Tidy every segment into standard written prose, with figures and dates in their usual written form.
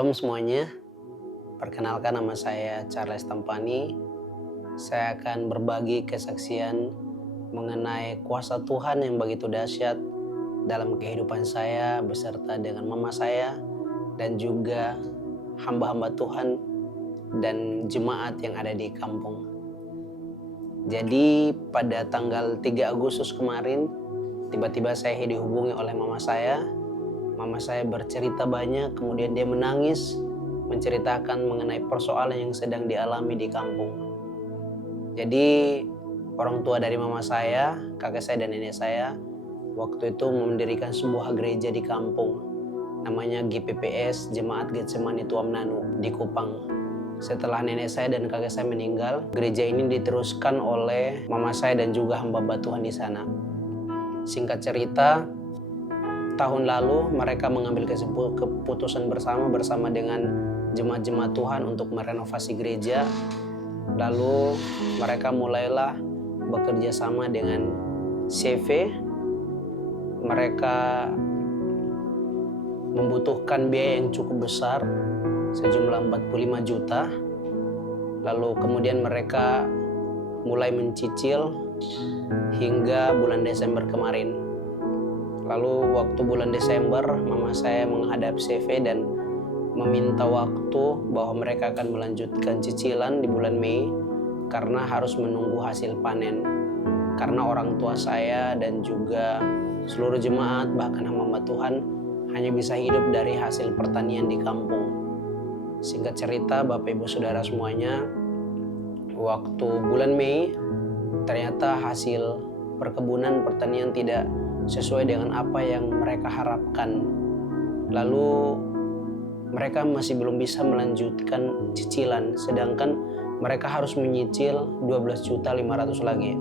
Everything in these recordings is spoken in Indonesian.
Shalom semuanya, perkenalkan nama saya Charles Tampani. Saya akan berbagi kesaksian mengenai kuasa Tuhan yang begitu dahsyat dalam kehidupan saya beserta dengan mama saya dan juga hamba-hamba Tuhan dan jemaat yang ada di kampung. Jadi pada tanggal 3 Agustus kemarin, tiba-tiba saya dihubungi oleh mama saya. Mama saya bercerita banyak, kemudian dia menangis, menceritakan mengenai persoalan yang sedang dialami di kampung. Jadi orang tua dari mama saya, kakek saya dan nenek saya, waktu itu mendirikan sebuah gereja di kampung. Namanya GPPS, Jemaat Getsemani Tuamnanu di Kupang. Setelah nenek saya dan kakek saya meninggal, gereja ini diteruskan oleh mama saya dan juga hamba Tuhan di sana. Singkat cerita, tahun lalu mereka mengambil keputusan bersama dengan jemaat-jemaat Tuhan untuk merenovasi gereja. Lalu mereka mulailah bekerja sama dengan CV. Mereka membutuhkan biaya yang cukup besar, sejumlah 45 juta. Lalu kemudian mereka mulai mencicil hingga bulan Desember kemarin. Lalu waktu bulan Desember, mama saya menghadap CV dan meminta waktu bahwa mereka akan melanjutkan cicilan di bulan Mei karena harus menunggu hasil panen. Karena orang tua saya dan juga seluruh jemaat bahkan hamba Tuhan hanya bisa hidup dari hasil pertanian di kampung. Singkat cerita, Bapak Ibu Saudara semuanya, waktu bulan Mei ternyata hasil perkebunan pertanian tidak sesuai dengan apa yang mereka harapkan. Lalu mereka masih belum bisa melanjutkan cicilan, sedangkan mereka harus menyicil 12.500.000 lagi.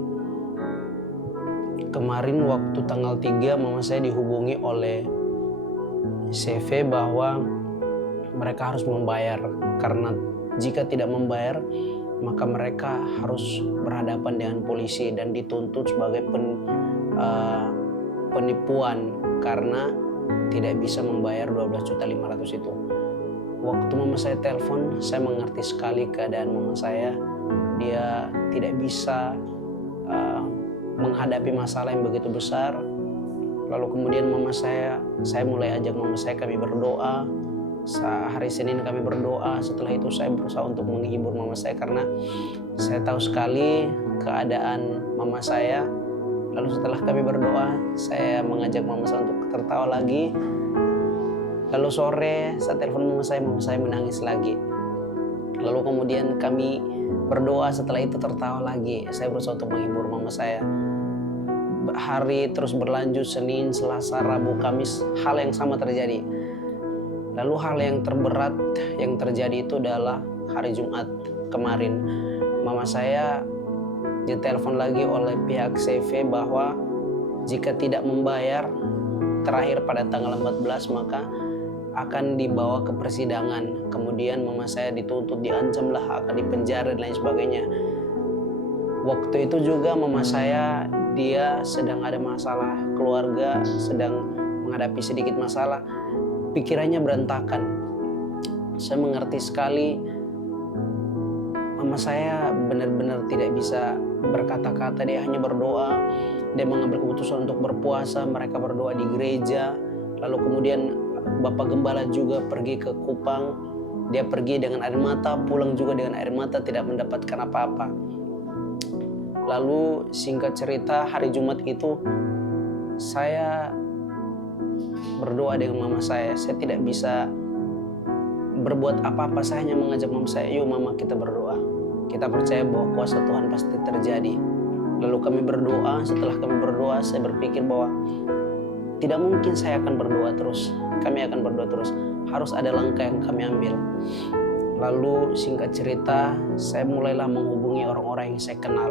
Kemarin waktu tanggal 3 mama saya dihubungi oleh CV bahwa mereka harus membayar, karena jika tidak membayar maka mereka harus berhadapan dengan polisi dan dituntut sebagai penipuan karena tidak bisa membayar 12.500.000 itu. Waktu mama saya telepon, saya mengerti sekali keadaan mama saya. Dia tidak bisa menghadapi masalah yang begitu besar. Lalu kemudian saya mulai ajak mama saya, kami berdoa. Hari Senin kami berdoa. Setelah itu saya berusaha untuk menghibur mama saya karena saya tahu sekali keadaan mama saya. Lalu setelah kami berdoa, saya mengajak mama saya untuk tertawa lagi. Lalu sore saya telepon mama saya menangis lagi. Lalu kemudian kami berdoa, setelah itu tertawa lagi. Saya berusaha untuk menghibur mama saya. Hari terus berlanjut, Senin, Selasa, Rabu, Kamis, hal yang sama terjadi. Lalu hal yang terberat yang terjadi itu adalah hari Jumat kemarin. Mama saya ditelepon lagi oleh pihak CV bahwa jika tidak membayar terakhir pada tanggal 14 maka akan dibawa ke persidangan. Kemudian mama saya dituntut, diancam lah akan dipenjara dan lain sebagainya. Waktu itu juga mama saya, dia sedang ada masalah keluarga, sedang menghadapi sedikit masalah, pikirannya berantakan. Saya mengerti sekali. Mama saya benar-benar tidak bisa berkata-kata, dia hanya berdoa. Dia mengambil keputusan untuk berpuasa, mereka berdoa di gereja. Lalu kemudian Bapak Gembala juga pergi ke Kupang. Dia pergi dengan air mata, pulang juga dengan air mata, tidak mendapatkan apa-apa. Lalu singkat cerita, hari Jumat itu saya berdoa dengan mama saya. Saya tidak bisa berbuat apa-apa, saya hanya mengajak mama saya, yuk mama kita berdoa. Kita percaya bahwa kuasa Tuhan pasti terjadi. Lalu kami berdoa. Setelah kami berdoa, saya berpikir bahwa tidak mungkin saya akan berdoa terus. Kami akan berdoa terus. Harus ada langkah yang kami ambil. Lalu singkat cerita, saya mulailah menghubungi orang-orang yang saya kenal.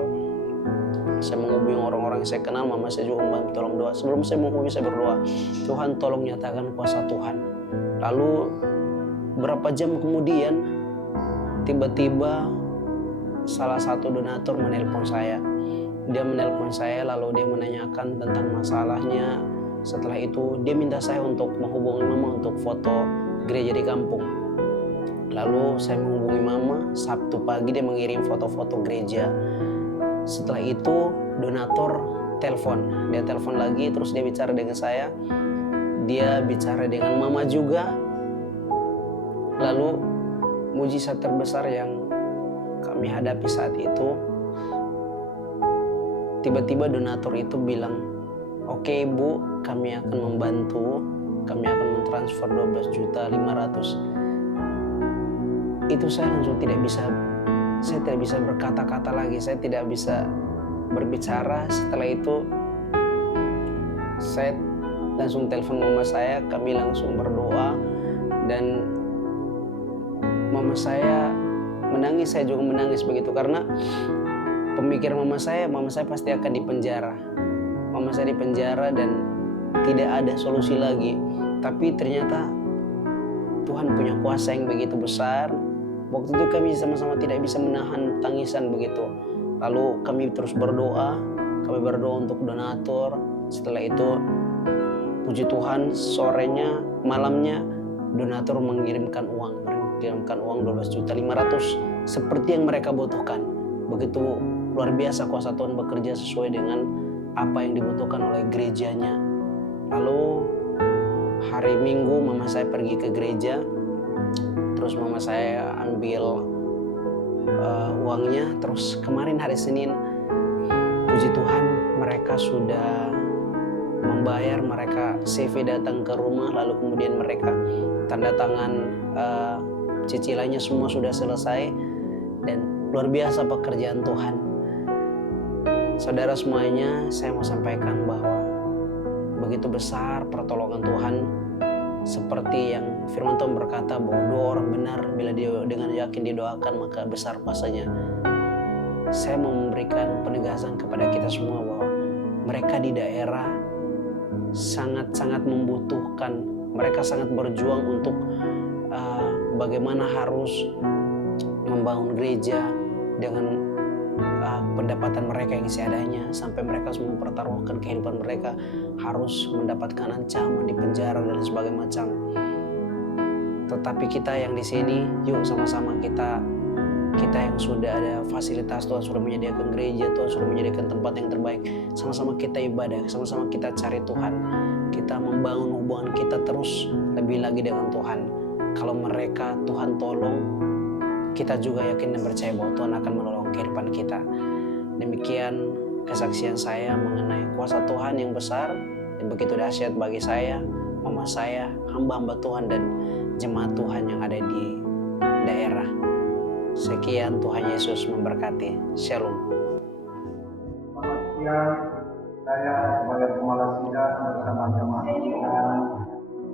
Saya menghubungi orang-orang yang saya kenal, mama saya juga membantu tolong doa. Sebelum saya menghubungi, saya berdoa, Tuhan tolong nyatakan kuasa Tuhan. Lalu berapa jam kemudian, tiba-tiba salah satu donatur menelpon saya. Dia menelpon saya, lalu dia menanyakan tentang masalahnya. Setelah itu dia minta saya untuk menghubungi mama untuk foto gereja di kampung. Lalu saya menghubungi mama, Sabtu pagi dia mengirim foto-foto gereja. Setelah itu donatur telepon, dia telepon lagi, terus dia bicara dengan saya, dia bicara dengan mama juga. Lalu mujizat terbesar yang kami hadapi saat itu, tiba-tiba donatur itu bilang, oke ibu, kami akan membantu, kami akan mentransfer 12.500.000. Itu saya langsung saya tidak bisa berkata-kata lagi, saya tidak bisa berbicara. Setelah itu saya langsung telepon mama saya, kami langsung berdoa, dan mama saya menangis, saya juga menangis begitu, karena pemikiran mama saya pasti akan dipenjara. Mama saya dipenjara dan tidak ada solusi lagi. Tapi ternyata Tuhan punya kuasa yang begitu besar. Waktu itu kami sama-sama tidak bisa menahan tangisan begitu. Lalu kami terus berdoa, untuk donatur. Setelah itu, puji Tuhan, sorenya, malamnya, donatur mengirimkan uang 12.500.000 seperti yang mereka butuhkan. Begitu luar biasa kuasa Tuhan bekerja sesuai dengan apa yang dibutuhkan oleh gerejanya. Lalu hari Minggu mama saya pergi ke gereja, terus mama saya ambil uangnya. Terus kemarin hari Senin, puji Tuhan, mereka sudah membayar, mereka CV datang ke rumah, lalu kemudian mereka tanda tangan cicilannya, semua sudah selesai. Dan luar biasa pekerjaan Tuhan. Saudara semuanya, saya mau sampaikan bahwa begitu besar pertolongan Tuhan. Seperti yang firman Tuhan berkata bahwa 2 orang benar bila dia dengan yakin didoakan maka besar kuasanya. Saya mau memberikan penegasan kepada kita semua bahwa mereka di daerah sangat-sangat membutuhkan. Mereka sangat berjuang untuk bagaimana harus membangun gereja dengan pendapatan mereka yang seadanya, sampai mereka semua mempertaruhkan kehidupan mereka, harus mendapatkan ancaman di penjara dan sebagainya macam. Tetapi kita yang di sini, yuk sama-sama kita yang sudah ada fasilitas, Tuhan sudah menyediakan gereja, Tuhan sudah menyediakan tempat yang terbaik, sama-sama kita ibadah, sama-sama kita cari Tuhan, kita membangun hubungan kita terus lebih lagi dengan Tuhan. Kalau mereka Tuhan tolong, kita juga yakin dan percaya bahwa Tuhan akan menolong kehidupan kita. Demikian kesaksian saya mengenai kuasa Tuhan yang besar dan begitu dahsyat bagi saya, mama saya, hamba-hamba Tuhan dan jemaat Tuhan yang ada di daerah. Sekian, Tuhan Yesus memberkati. Shalom. Selamat siang, saya sebagai kepala sidang bersama jemaat sidang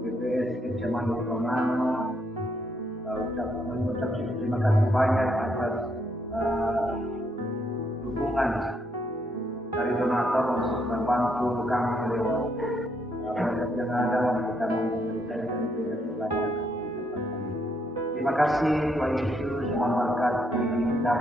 BPS Kecamatan Purnama mengucap terima kasih banyak atas dukungan dari donatur untuk membantu kami lewat proyek yang ada untuk kami memberikan gereja pelayanan. Terima kasih Tuhan Yesus memberkati kita